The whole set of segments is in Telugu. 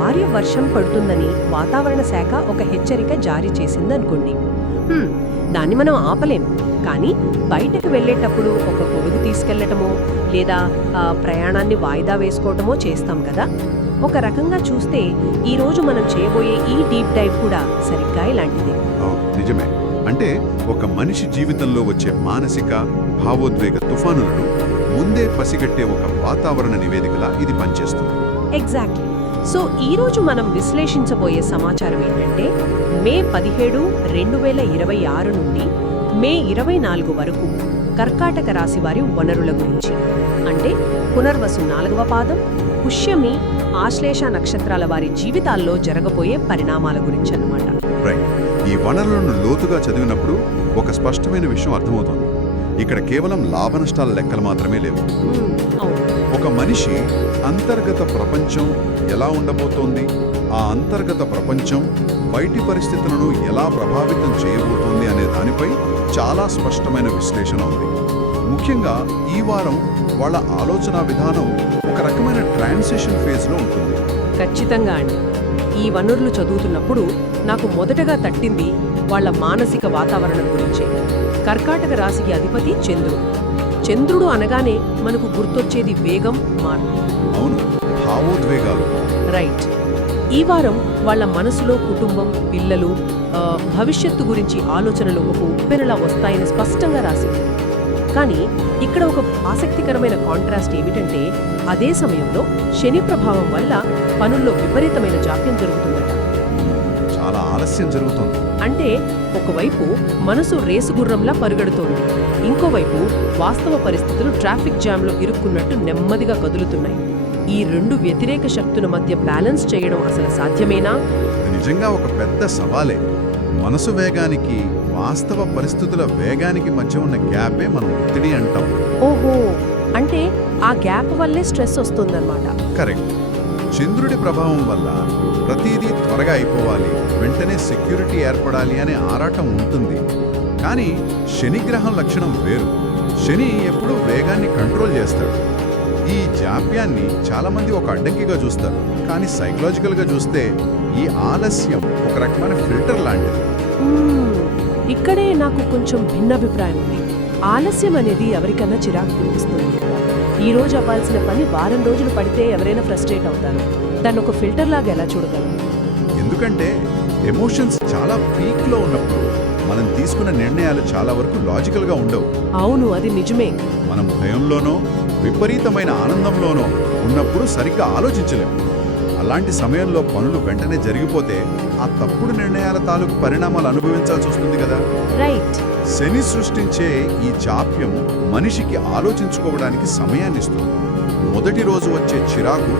భారీ వర్షం పడుతుందని వాతావరణ శాఖ ఒక హెచ్చరిక జారీ చేసిందనుకోండి. దాన్ని మనం ఆపలేం, కానీ బయటకు వెళ్ళేటప్పుడు ఒక గొడుగు తీసుకెళ్లటమో లేదా ప్రయాణాన్ని వాయిదా వేసుకోవటమో చేస్తాం కదా. ఒక రకంగా చూస్తే ఈరోజు మనం చేయబోయే ఈ డీప్ డైవ్ కూడా సరిగ్గా ఇలాంటిదే. నిజమే. అంటే ఒక మనిషి జీవితంలో వచ్చే మానసిక భావోద్వేగ తుఫానులను ముందే పసిగట్టే ఒక వాతావరణ నివేదికలా ఇది పనిచేస్తుంది. ఎగ్జాక్ట్లీ. సో ఈరోజు మనం విశ్లేషించబోయే సమాచారం ఏంటంటే మే 17, 2026 నుండి మే 24 వరకు కర్కాటక రాశి వారి వనరుల గురించి. అంటే పునర్వసు 4వ పాదం, పుష్యమి, ఆశ్లేష నక్షత్రాల వారి జీవితాల్లో జరగబోయే పరిణామాల గురించి అన్నమాట. రైట్. ఈ వనరులను లోతుగా చదివినప్పుడు ఒక స్పష్టమైన విషయం అర్థమవుతోంది. ఇక్కడ కేవలం లాభనష్టాల లెక్కలు మాత్రమే లేవు. ఒక మనిషి అంతర్గత ప్రపంచం ఎలా ఉండబోతోంది, ఆ అంతర్గత ప్రపంచం బయటి పరిస్థితులను ఎలా ప్రభావితం చేయబోతోంది అనే దానిపై చాలా స్పష్టమైన విశ్లేషణ ఉంది. ముఖ్యంగా ఈ వారం వాళ్ళ ఆలోచన విధానం ఒక రకమైన ట్రాన్సిషన్ ఫేజ్లో ఉంటుంది. ఖచ్చితంగా అండి. ఈ వనరులు చదువుతున్నప్పుడు నాకు మొదటగా తట్టింది వాళ్ల మానసిక వాతావరణం గురించే. కర్కాటక రాశికి అధిపతి చంద్రుడు. చంద్రుడు అనగానే మనకు గుర్తొచ్చేది వేగం, మార్పు. అవును, భావోద్వేగాలు. రైట్. ఈ వారం వాళ్ల మనసులో కుటుంబం, పిల్లలు, భవిష్యత్తు గురించి ఆలోచనలు ఒక ఉప్పెనలా వస్తాయని స్పష్టంగా రాసింది. కానీ ఇక్కడ ఒక ఆసక్తికరమైన కాంట్రాస్ట్ ఏమిటంటే అదే సమయంలో శని ప్రభావం వల్ల పనుల్లో విపరీతమైన జాప్యం జరుగుతుందట. చాలా ఆలస్యం జరుగుతుంది. అంటే ఒకవైపు మనసు రేసుగుర్రంలా పరుగెడుతోంది, ఇంకోవైపు వాస్తవ పరిస్థితులు ట్రాఫిక్ జామ్లో ఇరుక్కున్నట్టు నెమ్మదిగా కదులుతున్నాయి. ఈ రెండు వ్యతిరేక శక్తుల మధ్య బ్యాలెన్స్ చేయడం అసలు సాధ్యమేనా? నిజంగా ఒక పెద్ద సవాలే. మనసు వేగానికి వాస్తవ పరిస్థితుల వేగానికి మధ్య ఉన్న గ్యాపే మనం ఒత్తిడి అంటాం. ఓహో, అంటే ఆ గ్యాప్ వల్లే స్ట్రెస్ వస్తుందన్నమాట. కరెక్ట్. చంద్రుడి ప్రభావం వల్ల ప్రతిదీ త్వరగా అయిపోవాలి, వెంటనే సెక్యూరిటీ ఏర్పడాలి అనే ఆరాటం ఉంటుంది. కానీ శనిగ్రహం లక్షణం వేరు. శని ఎప్పుడూ వేగాన్ని కంట్రోల్ చేస్తాడు. ఈ జాప్యాన్ని చాలామంది ఒక అడ్డంకిగా చూస్తారు, కానీ సైకలాజికల్గా చూస్తే ఈ ఆలస్యం ఒక రకమైన ఫిల్టర్ లాంటిది. ఇక్కడే నాకు కొంచెం భిన్నాభిప్రాయం ఉంది. ఆలస్యం అనేది ఎవరికన్నా చిరాకు పుట్టిస్తుంది. ఈ రోజు అవ్వాల్సిన పని వారం రోజులు పడితే ఎవరైనా ఫ్రస్ట్రేట్ అవుతారు. దాన్ని ఒక ఫిల్టర్ లాగా ఎలా చూడగలం? ఎందుకంటే ఎమోషన్స్ చాలా పీక్లో ఉన్నప్పుడు మనం తీసుకున్న నిర్ణయాలు చాలా వరకు లాజికల్గా ఉండవు. అవును, అది నిజమే. మనం భయంలోనో విపరీతమైన ఆనందంలోనో ఉన్నప్పుడు సరిగ్గా ఆలోచించలేము. అలాంటి సమయంలో పనులు వెంటనే జరిగిపోతే ఆ తప్పుడు నిర్ణయాల తాలూకు పరిణామాలు అనుభవించాల్సి వస్తుంది కదా. రైట్. శని సృష్టించే ఈ జాప్యం మనిషికి ఆలోచించుకోవడానికి సమయాన్ని ఇస్తుంది. మొదటి రోజు వచ్చే చిరాకు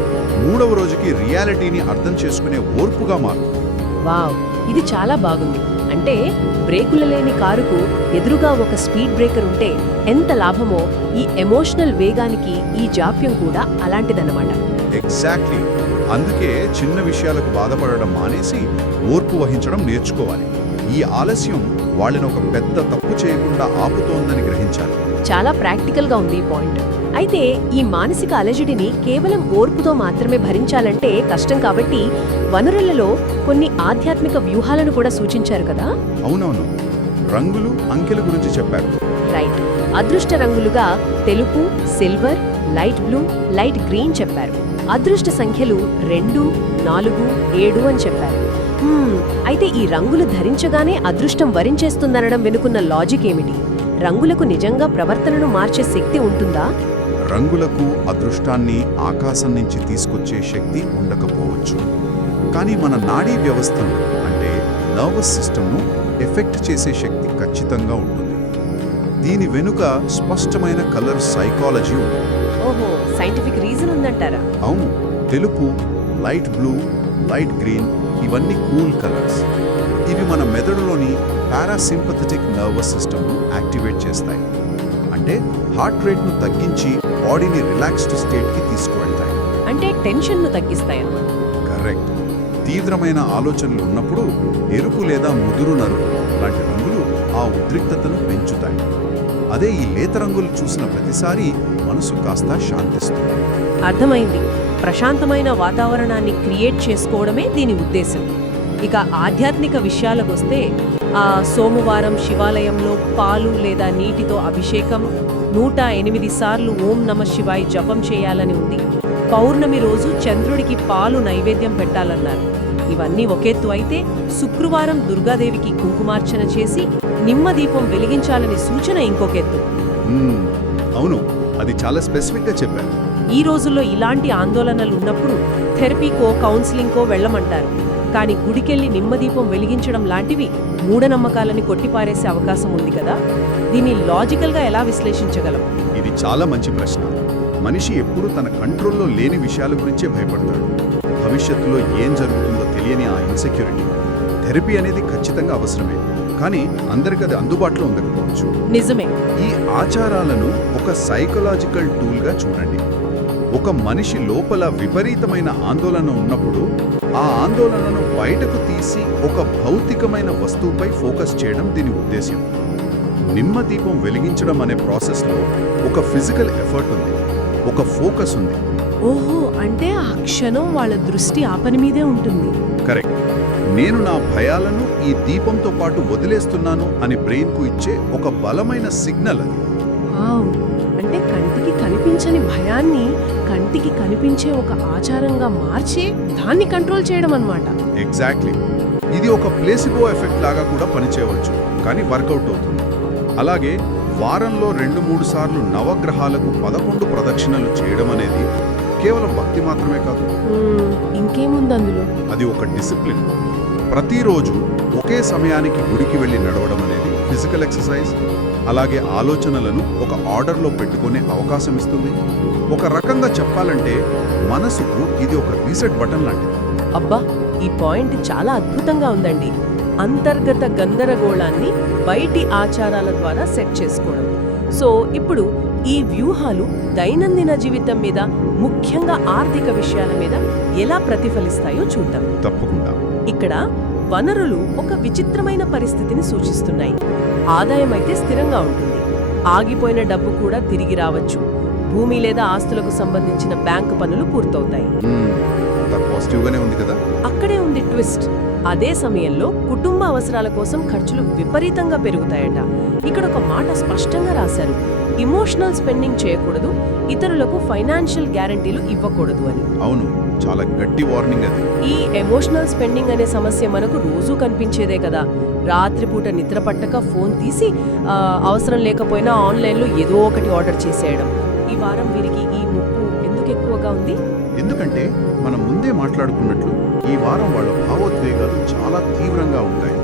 3వ రోజుకి రియాలిటీని అర్థం చేసుకునే ఓర్పుగా మారుతుంది. వావ్, ఇది చాలా బాగుంది. అంటే బ్రేకులు లేని కారుకు ఎదురుగా ఒక స్పీడ్ బ్రేకర్ ఉంటే ఎంత లాభమో ఈ ఎమోషనల్ వేగానికి ఈ జాప్యం కూడా అలాంటిదన్నమాట. ఎగ్జాక్ట్లీ. అందుకే చిన్న విషయాలకు బాధపడడం మానేసి ఓర్పు వహించడం నేర్చుకోవాలి. ఈ ఆలస్యం వాళ్ళని ఒక పెద్ద తప్పు చేయకుండా ఆపుతోందని గ్రహించాలి. చాలా ప్రాక్టికల్గా ఉంది ఈ పాయింట్. అయితే ఈ మానసిక అలజడిని కేవలం ఓర్పుతో మాత్రమే భరించాలంటే కష్టం కాబట్టి వనరులలో కొన్ని ఆధ్యాత్మిక వ్యూహాలను కూడా సూచించారు కదా. అవునవును, రంగులు, అంకెల గురించి చెప్పారు. రైట్. అదృష్ట రంగులుగా తెలుపు, silver, light blue, light green చెప్పారు. అదృష్ట సంఖ్యలు 2, 4, 7 అని చెప్పారు. అయితే ఈ రంగులు ధరించగానే అదృష్టం వరించేస్తుందనడం వెనుకున్న లాజిక్ ఏమిటి? రంగులకు నిజంగా ప్రవర్తనను మార్చే శక్తి ఉంటుందా? రంగులకు అదృష్టాన్ని ఆకాశం నుంచి తీసుకొచ్చే శక్తి ఉండకపోవచ్చు, కానీ మన నాడీ వ్యవస్థను అంటే నర్వస్ సిస్టమ్ను ఎఫెక్ట్ చేసే శక్తి ఖచ్చితంగా ఉంటుంది. దీని వెనుక స్పష్టమైన కలర్ సైకాలజీ ఉంది. ఓహో, సైంటిఫిక్ రీజన్ ఉందంటారా? అవును. తెలుపు, లైట్ బ్లూ, లైట్ గ్రీన్ ఇవన్నీ కూల్ కలర్స్. ఇవి మన మెదడులోని పారాసింపథెటిక్ నర్వస్ సిస్టమ్ను యాక్టివేట్ చేస్తాయి. అంటే హార్ట్ రేట్ను తగ్గించి బాడీని రిలాక్స్డ్ స్టేట్కి తీసుకువెళ్తాయి. అంటే టెన్షన్ను తగ్గిస్తాయి అన్నమాట. కరెక్ట్. తీవ్రమైన ఆలోచనలు ఉన్నప్పుడు ఎరుపు లేదా ముదురు నలుపు లాంటి రంగులు ఆ ఉద్రిక్తతను పెంచుతాయి. అదే ఈ లేత రంగులు చూసిన ప్రతిసారి మనసు కాస్త శాంతిస్తుంది. అర్థమైంది. ప్రశాంతమైన వాతావరణాన్ని క్రియేట్ చేసుకోవడమే దీని ఉద్దేశం. ఇక ఆధ్యాత్మిక విషయాలకొస్తే సోమవారం శివాలయంలో పాలు లేదా నీటితో అభిషేకం, 108 సార్లు ఓం నమ శివాయ్ జపం చేయాలని ఉంది. పౌర్ణమి రోజు చంద్రుడికి పాలు నైవేద్యం పెట్టాలన్నారు. ఇవన్నీ ఒకెత్తు అయితే శుక్రవారం దుర్గాదేవికి కుంకుమార్చన చేసి నిమ్మదీపం వెలిగించాలని సూచన ఇంకొకెత్తు. అవును, అది చాలా స్పెసిఫిక్గా చెప్పారు. ఈ రోజుల్లో ఇలాంటి ఆందోళనలు ఉన్నప్పుడు థెరపీకో కౌన్సిలింగ్కో వెళ్ళమంటారు. కానీ గుడికెళ్ళి నిమ్మదీపం వెలిగించడం లాంటివి మూఢనమ్మకాలని కొట్టిపారేసే అవకాశం ఉంది కదా. దీన్ని లాజికల్గా ఎలా విశ్లేషించగలం? ఇది చాలా మంచి ప్రశ్న. మనిషి ఎప్పుడూ తన కంట్రోల్లో లేని విషయాల గురించే భయపడతాడు. భవిష్యత్తులో ఏం జరుగుతుందో తెలియని ఆ ఇన్సెక్యూరిటీ. థెరపీ అనేది ఖచ్చితంగా అవసరమే, కానీ అందరికీ అది అందుబాటులో ఉండకపోవచ్చు. నిజమే. ఈ ఆచారాలను ఒక సైకలాజికల్ టూల్గా చూడండి. ఒక మనిషి లోపల విపరీతమైన ఆందోళన ఉన్నప్పుడు ఆ ఆందోళనను బయటకు తీసి ఒక భౌతికమైన వస్తువుపై ఫోకస్ చేయడం దీని ఉద్దేశ్యం. నిమ్మదీపం వెలిగించడం అనే ప్రాసెస్లో ఒక ఫిజికల్ ఎఫర్ట్ ఉంది, ఒక ఫోకస్ ఉంది. ఓహో, అంటే ఆ క్షణం వాళ్ళ దృష్టి ఆ పని మీదే ఉంటుంది. కరెక్ట్. నేను నా భయాలను ఈ దీపంతో పాటు వదిలేస్తున్నాను అని బ్రెయిన్కు ఇచ్చే ఒక బలమైన సిగ్నల్ అది. అంటే కంటికి కనిపించని భయాన్ని కంటికి కనిపించే ఒక ఆచారంగా మార్చి దాన్ని కంట్రోల్ చేయడం అన్నమాట. ఎగ్జాక్ట్లీ. ఇది ఒక ప్లేసిబో ఎఫెక్ట్ లాగా కూడా పనిచేయవచ్చు, కానీ వర్కౌట్ అవుతుంది. అలాగే వారంలో 2-3 సార్లు నవగ్రహాలకు 11 ప్రదక్షిణలు చేయడం అనేది కేవలం భక్తి మాత్రమే కాదు. ఇంకేముంది అందులో? అది ఒక డిసిప్లిన్. ప్రతిరోజు ఒకే సమయానికి గుడికి వెళ్ళి నడవడం అనేది ఫిజికల్ ఎక్సర్సైజ్. అలాగే ఆలోచనలను ఒక ఆర్డర్లో పెట్టుకునే అవకాశం ఇస్తుంది. ఒక రకంగా చెప్పాలంటే మనసుకు ఇది ఒక రీసెట్ బటన్ లాంటిది. అబ్బా, ఈ పాయింట్ చాలా అద్భుతంగా ఉందండి. అంతర్గత గందరగోళాన్ని బయటి ఆచారాల ద్వారా సెట్ చేసుకోవడం. సో ఇప్పుడు ఈ వ్యూహాలు దైనందిన జీవితం మీద, ముఖ్యంగా ఆర్థిక విషయాల మీద ఎలా ప్రతిఫలిస్తాయో చూద్దాం. తప్పకుండా. ఇక్కడ వనరులు ఒక విచిత్రమైన పరిస్థితిని సూచిస్తున్నాయి. ఆదాయం అయితే స్థిరంగా ఉంటుంది, ఆగిపోయిన డబ్బు కూడా తిరిగి రావచ్చు. భూమి లేదా ఆస్తులకు సంబంధించిన బ్యాంకు పనులు పూర్తవుతాయి. పాజిటివ్గానే ఉంది కదా. అక్కడే ఉంది ట్విస్ట్. అదే సమయంలో కుటుంబ అవసరాల కోసం ఖర్చులు విపరీతంగా పెరుగుతాయట. ఇక్కడ ఒక మాట స్పష్టంగా రాశారు: ఇమోషనల్ స్పెండింగ్ చేయకూడదు, ఇతరులకు ఫైనాన్షియల్ గ్యారంటీలు ఇవ్వకూడదు అని. అవును, చాలా గట్టి వార్నింగ్ అది. ఈ ఎమోషనల్ స్పెండింగ్ అనే సమస్య మనకు రోజూ కనిపించేదే కదా. రాత్రిపూట నిద్ర పట్టక ఫోన్ తీసి అవసరం లేకపోయినా ఆన్లైన్లో ఏదో ఒకటి ఆర్డర్ చేసేయడం. ఈ వారం వీరికి ఈ ముప్పు ఎందుకు ఎక్కువగా ఉంది? ఎందుకంటే మనం ముందే మాట్లాడుకున్నట్లు ఈ వారం వాళ్ళ భావోద్వేగాలు చాలా తీవ్రంగా ఉంటాయి.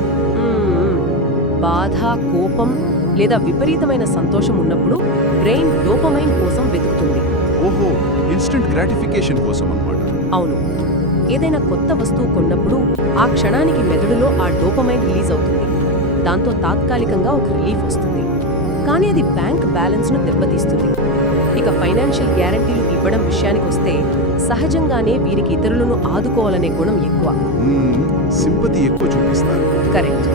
బాధ, కోపం లేదా విపరీతమైన సంతోషం ఉన్నప్పుడు బ్రెయిన్ డోపమైన్ కోసం వెతుకుతుంది. ఓహో, ఇన్స్టెంట్ గ్రాటిఫికేషన్ కోసం అన్నమాట. అవును. ఏదైనా కొత్త వస్తువు కొన్నప్పుడు ఆ క్షణానికి మెదడులో ఆ డోపమైన్ రిలీజ్ అవుతుంది. దాంతో తాత్కాలికంగా ఒక రిలీఫ్ వస్తుంది, కానీ అది బ్యాంక్ బ్యాలెన్స్ను దెబ్బతీస్తుంది. ఇక ఫైనాన్షియల్ గ్యారంటీలు ఇవ్వడం విషయానికి వస్తే సహజంగానే వీరికి ఇతరులను ఆదుకోవాలనే గుణం ఎక్కువ. సింపతి ఎక్కువ చూపిస్తారు. కరెక్ట్.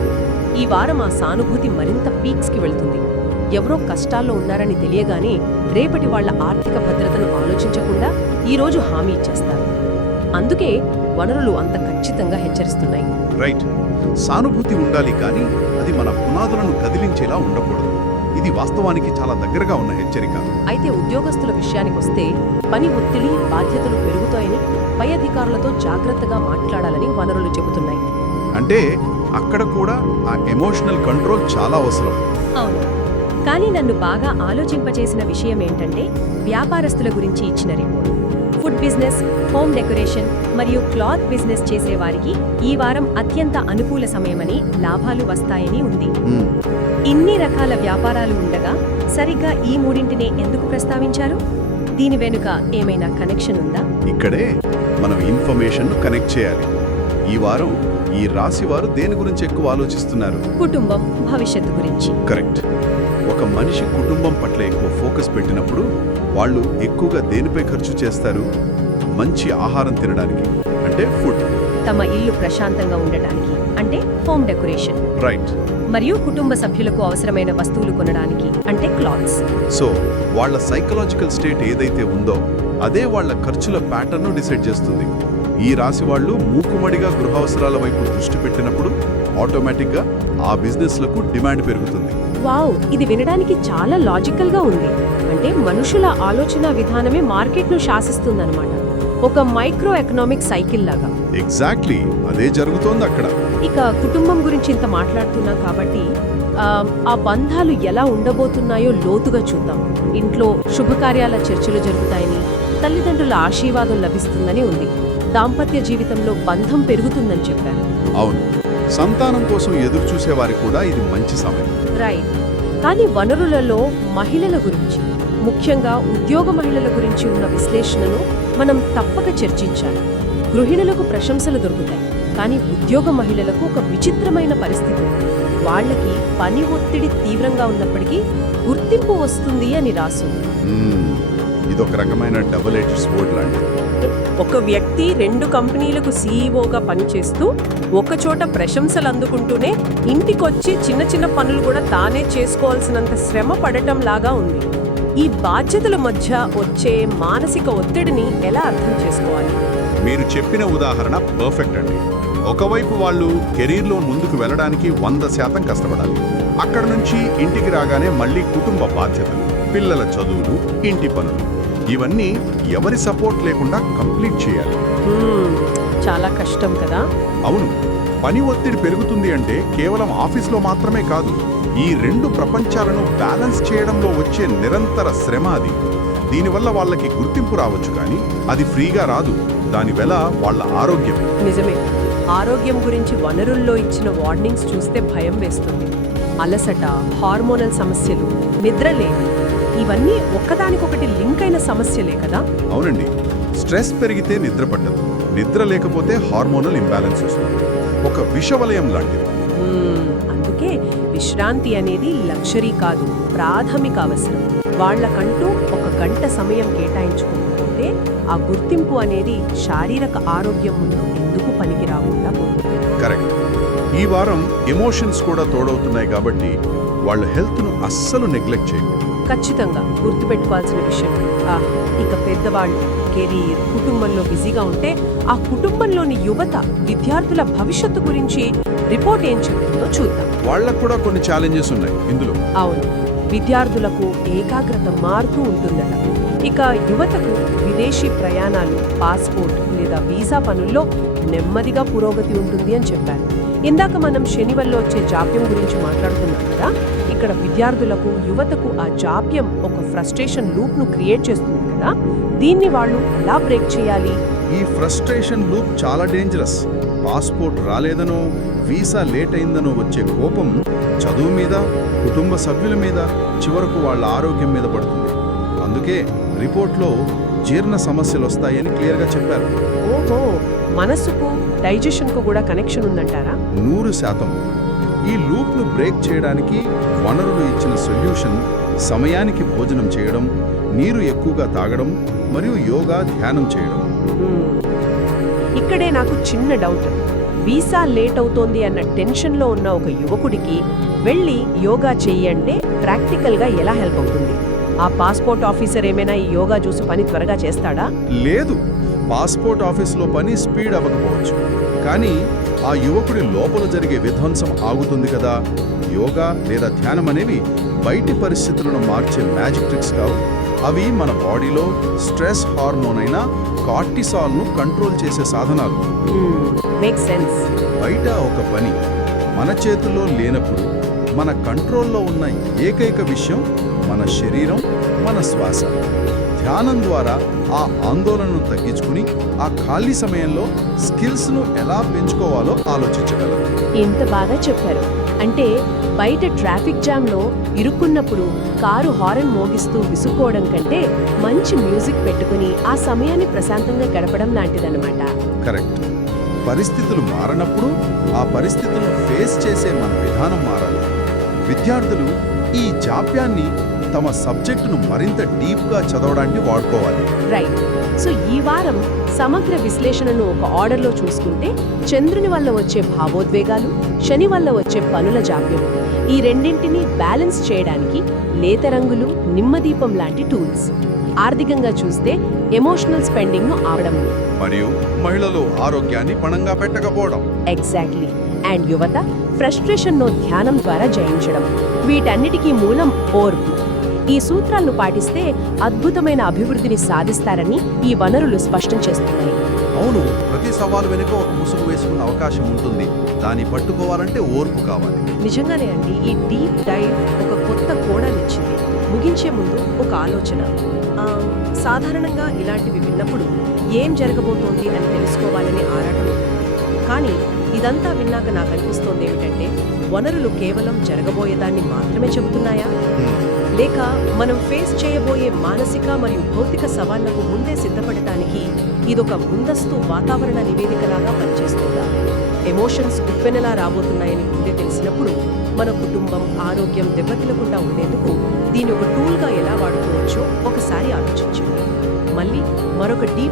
ఈ వారం ఆ సానుభూతి మరింత పీక్స్కి వెళ్తుంది. ఎవరో కష్టాల్లో ఉన్నారని తెలియగానే రేపటి వాళ్ల ఆర్థిక భద్రతను ఆలోచించకుండా ఈరోజు హామీ ఇచ్చేస్తారు. అందుకే వనరులు అంత ఖచ్చితంగా హెచ్చరిస్తున్నాయి. రైట్. సానుభూతి ఉండాలి, కానీ అది మన పునాదులను కదిలించేలా ఉండకూడదు. ఇది వాస్తవానికి చాలా దగ్గరగా ఉన్న హెచ్చరిక. అయితే ఉద్యోగస్తుల విషయానికొస్తే పని ఒత్తిడి, బాధ్యతలు పెరుగుతాయని పై అధికారులతో జాగ్రత్తగా మాట్లాడాలని వనరులు చెబుతున్నాయి. అంటే అక్కడ కూడా ఆ ఎమోషనల్ కంట్రోల్ చాలా అవసరం. అవును, కానీ నన్ను బాగా ఆలోచింపచేసిన విషయం ఏంటంటే వ్యాపారస్తుల గురించి ఇచ్చిన report. Food business, home decoration మరియు క్లాత్ బిజినెస్ చేసేవారికి ఈ వారం అత్యంత అనుకూల సమయమని, లాభాలు వస్తాయని ఉంది. ఇన్ని రకాల వ్యాపారాలు ఉండగా సరిగ్గా ఈ మూడింటినే ఎందుకు ప్రస్తావించారు? దీని వెనుక ఏమైనా కనెక్షన్ ఉందా? ఇక్కడే మనం ఇన్ఫర్మేషన్ కనెక్ట్ చేయాలి. ఈ వారం ఈ రాశి వారు దేని గురించి ఎక్కువ ఆలోచిస్తున్నారు? కుటుంబం, భవిష్యత్తు గురించి. కరెక్ట్. ఒక మనిషి కుటుంబం పట్ల ఎక్కువ ఫోకస్ పెట్టినప్పుడు వాళ్ళు ఎక్కువగా దేనిపై ఖర్చు చేస్తారు? మంచి ఆహారం తినడానికి, అంటే ఫుడ్. తమ ఇల్లు ప్రశాంతంగా ఉండటానికి అంటే హోమ్ డెకరేషన్, రైట్. మరియు కుటుంబ సభ్యులకు అవసరమైన వస్తువులు కొనడానికి అంటే క్లాత్స్. సో వాళ్ళ సైకలాజికల్ స్టేట్ ఏదైతే ఉందో అదే వాళ్ళ ఖర్చుల ప్యాటర్న్ను డిసైడ్ చేస్తుంది. ఈ రాశి వాళ్ళు మూకుమ్మడిగా గృహావసరాల వైపు దృష్టి పెట్టినప్పుడు ఆటోమేటిక్గా ఆ బిజినెస్లకు డిమాండ్ పెరుగుతుంది. వావ్, ఇది వినడానికి చాలా లాజికల్గా ఉంది. అంటే మనుషుల ఆలోచన విధానమే మార్కెట్ను శాసిస్తుందన్నమాట. ఒక మైక్రో ఎకనామిక్ సైకిల్ లాగా. ఎగ్జాక్ట్లీ అదే జరుగుతోంది అక్కడ. ఇక కుటుంబం గురించి ఇంత మాట్లాడుతున్నాం కాబట్టి ఆ బంధాలు ఎలా ఉండబోతున్నాయో లోతుగా చూద్దాం. ఇంట్లో శుభకార్యాల చర్చలు జరుగుతాయని, తల్లిదండ్రుల ఆశీర్వాదం లభిస్తుందని ఉంది. దాంపత్య జీవితంలో బంధం పెరుగుతుందని చెప్పారు. అవును, సంతానం కోసం ఎదురు చూసే వారికి కూడా ఇది మంచి సమయం. రైట్. కానీ వనరులలో మహిళల గురించి, ముఖ్యంగా ఉద్యోగ మహిళల గురించి ఉన్న విశ్లేషణను మనం తప్పక చర్చించాలి. గృహిణులకు ప్రశంసలు దొరుకుతాయి, కానీ ఉద్యోగ మహిళలకు ఒక విచిత్రమైన పరిస్థితి ఉంది. వాళ్ళకి పని ఒత్తిడి తీవ్రంగా ఉన్నప్పటికీ గుర్తింపు వస్తుంది అని రాసుంది. ఇదొక రకమైన డబుల్ ఎడ్జ్డ్ స్వోర్డ్ లాంటిది. ఒక వ్యక్తి 2 కంపెనీలకు సీఈఓగా పనిచేస్తూ ఒకచోట ప్రశంసలు అందుకుంటూనే ఇంటికొచ్చి చిన్న చిన్న పనులు కూడా తానే చేసుకోవాల్సినంత శ్రమ పడటం లాగా ఉంది. ఈ బాధ్యతల మధ్య వచ్చే మానసిక ఒత్తిడిని ఎలా అర్థం చేసుకోవాలి? మీరు చెప్పిన ఉదాహరణ పర్ఫెక్ట్ అండి. ఒకవైపు వాళ్ళు కెరీర్లో ముందుకు వెళ్ళడానికి 100% కష్టపడాలి. అక్కడ నుంచి ఇంటికి రాగానే మళ్ళీ కుటుంబ బాధ్యతలు, పిల్లల చదువులు, ఇంటి పనులు, ఇవన్నీ ఎవరి సపోర్ట్ లేకుండా కంప్లీట్ చేయాలి. చాలా కష్టం కదా. అవును, పని ఒత్తిడి పెరుగుతుంది అంటే కేవలం ఆఫీస్లో మాత్రమే కాదు, ఈ 2 ప్రపంచాలను బ్యాలెన్స్ చేయడంలో వచ్చే నిరంతర శ్రమ అది. దీనివల్ల వాళ్ళకి గుర్తింపు రావచ్చు, కానీ అది ఫ్రీగా రాదు. దానివల్ల వాళ్ళ ఆరోగ్యం. నిజమే. ఆరోగ్యం గురించి వనరుల్లో ఇచ్చిన వార్నింగ్స్ చూస్తే భయం వేస్తుంది. అలసట, హార్మోనల్ సమస్యలు, నిద్రలేమి, ఇవన్నీ ఒక్కదానికొకటి లింక్ అయిన సమస్యలే కదా. అవునండి, స్ట్రెస్ పెరిగితే నిద్ర పట్టదు, నిద్ర లేకపోతే హార్మోనల్ ఇంబ్యాలెన్స్ వస్తుంది. ఒక విషవలయం లాంటిది. అందుకే విశ్రాంతి అనేది లగ్జరీ కాదు, ప్రాథమిక అవసరం. వాళ్ళకంటూ 1 గంట సమయం కేటాయించుకోకపోతే ఆ గుర్తింపు అనేది శారీరక ఆరోగ్యం ముందు ఎందుకు పనికి రాకుండా పోతుంది. కరెక్ట్. ఈ వారం ఎమోషన్స్ కూడా తోడవుతున్నాయి కాబట్టి వాళ్ళ హెల్త్ను అస్సలు నెగ్లెక్ట్ చేయకూడదు. ఖచ్చితంగా గుర్తుపెట్టుకోవాల్సిన విషయం. ఇక పెద్దవాళ్ళు కెరీర్, కుటుంబంలో బిజీగా ఉంటే ఆ కుటుంబంలోని యువత, విద్యార్థుల భవిష్యత్తు గురించి రిపోర్ట్ ఏం చెప్తుందో చూద్దాం. వాళ్ళకు కూడా కొన్ని ఛాలెంజెస్ ఉన్నాయి ఇందులో. అవును, విద్యార్థులకు ఏకాగ్రత మారుతూ ఉంటుందట. ఇక యువతకు విదేశీ ప్రయాణాలు, పాస్పోర్ట్ లేదా వీసా పనుల్లో నెమ్మదిగా పురోగతి ఉంటుంది అని చెప్పారు. ఇందాక మనం శని వల్ల వచ్చే జాప్యం గురించి మాట్లాడుతున్నాం కదా. ఇక్కడ విద్యార్థులకు, యువతకు ఆ జాప్యం ఒక ఫ్రస్ట్రేషన్ లూప్ను క్రియేట్ చేస్తుంది కదా. దీన్ని వాళ్ళు ఎలా బ్రేక్ చేయాలి? ఈ ఫ్రస్ట్రేషన్ లూప్ చాలా డేంజరస్. పాస్పోర్ట్ రాలేదనో, వీసా లేట్ అయిందనో వచ్చే కోపం చదువు మీద, కుటుంబ సభ్యుల మీద, చివరకు వాళ్ళ ఆరోగ్యం మీద పడుతుంది. అందుకే రిపోర్ట్లో జీర్ణ సమస్యలు వస్తాయని క్లియర్గా చెప్పారు. ఓహో, మనసుకు, డైజెషన్కు కూడా కనెక్షన్ ఉందంటారా? 100%. ఈ లూప్ను బ్రేక్ చేయడానికి వనరులు ఇచ్చిన సొల్యూషన్ సమయానికి భోజనం చేయడం, నీరు ఎక్కువగా తాగడం మరియు యోగా, ధ్యానం చేయడం. ఇక్కడే నాకు చిన్న డౌట్. వీసా లేట్ అవుతోంది అన్న టెన్షన్లో ఉన్న ఒక యువకుడికి వెళ్ళి యోగా చెయ్యి అంటే ప్రాక్టికల్గా ఎలా హెల్ప్ అవుతుంది? ఆ పాస్పోర్ట్ ఆఫీసర్ ఏమైనా ఈ యోగా చూసి పని త్వరగా చేస్తాడా? లేదు, పాస్పోర్ట్ ఆఫీసులో పని స్పీడ్ అవ్వకపోవచ్చు, కానీ ఆ యువకుడి లోపల జరిగే విధ్వంసం ఆగుతుంది కదా. యోగా లేదా ధ్యానం అనేవి బయటి పరిస్థితులను మార్చే మ్యాజిక్ ట్రిక్స్ కావు. అవి మన బాడీలో స్ట్రెస్ హార్మోన్ అయిన కార్టిసాల్ను కంట్రోల్ చేసే సాధనాలు. Make sense. బయట ఒక పని మన చేతుల్లో లేనప్పుడు మన కంట్రోల్లో ఉన్న ఏకైక విషయం మన శరీరం, మన శ్వాస. ధ్యానం ద్వారా ఆ ఆందోళనను తగ్గించుకుని ఆ ఖాళీ సమయంలో స్కిల్స్ను ఎలా పెంచుకోవాలో ఆలోచించగలరు. ఇంత బాగా చెప్పారు. అంటే బయట ట్రాఫిక్ జామ్లో ఇరుక్కున్నప్పుడు కారు హారన్ మోగిస్తూ విసుక్కోవడం కంటే మంచి మ్యూజిక్ పెట్టుకుని ఆ సమయాన్ని ప్రశాంతంగా గడపడం లాంటిదన్నమాట. కరెక్ట్. పరిస్థితులు మారనప్పుడు ఆ పరిస్థితులను ఫేస్ చేసే మన విధానం మారాలి. విద్యార్థులు ఈ జాప్యాన్ని తమ సబ్జెక్టును మరింత డీప్గా చదవడానికి వాడుకోవాలి. రైట్. సో ఈ వారం సమగ్ర విశ్లేషణను ఒక ఆర్డర్లో చూసుకుంటే చంద్రుని వల్ల వచ్చే భావోద్వేగాలు, శని వల్ల వచ్చే పనుల జాప్యం, ఈ రెండింటినీ బ్యాలెన్స్ చేయడానికి లేత రంగులు, నిమ్మదీపం లాంటి టూల్స్. ఆర్థికంగా చూస్తే ఎమోషనల్ స్పెండింగ్ను ఆపడం. మరియు మహిళలు ఆరోగ్యాన్ని పణంగా పెట్టకపోవడం. ఎగ్జాక్ట్లీ. అండ్ యువత ఫ్రస్ట్రేషన్ను ధ్యానం ద్వారా జయించడం. వీటన్నిటికీ మూలం ఓర్పు. ఈ సూత్రాలను పాటిస్తే అద్భుతమైన అభివృద్ధిని సాధిస్తారని ఈ వనరులు స్పష్టం చేస్తున్నాయి. అవును, ప్రతి సవాలు వెనుక ఒక ముసుగు వేసుకున్న అవకాశం ఉంటుంది. దాన్ని పట్టుకోవాలంటే ఓర్పు కావాలి. నిజంగానే అండి, ఈ డీప్ డైవ్ ఒక కొత్త కోణాన్నిచ్చింది. ముగించే ముందు ఒక ఆలోచన. సాధారణంగా ఇలాంటివి విన్నప్పుడు ఏం జరగబోతోంది అని తెలుసుకోవాలని ఆరాటం ఉంటుంది. కానీ ఇదంతా విన్నాక నాకు అనిపిస్తోంది ఏమిటంటే, వనరులు కేవలం జరగబోయేదాన్ని మాత్రమే చెబుతున్నాయా, లేక మనం ఫేస్ చేయబోయే మానసిక మరియు భౌతిక సవాళ్లకు ముందే సిద్ధపడటానికి ఇదొక ముందస్తు వాతావరణ నివేదికలాగా పనిచేస్తుందా? ఎమోషన్స్ ఉప్పెనలా రాబోతున్నాయని ముందే తెలిసినప్పుడు మన కుటుంబం ఆరోగ్యం దెబ్బతినకుండా ఉండేందుకు దీని ఒక టూల్గా ఎలా వాడుకోవచ్చో ఒకసారి ఆలోచించండి. మళ్ళీ మరొక డీప్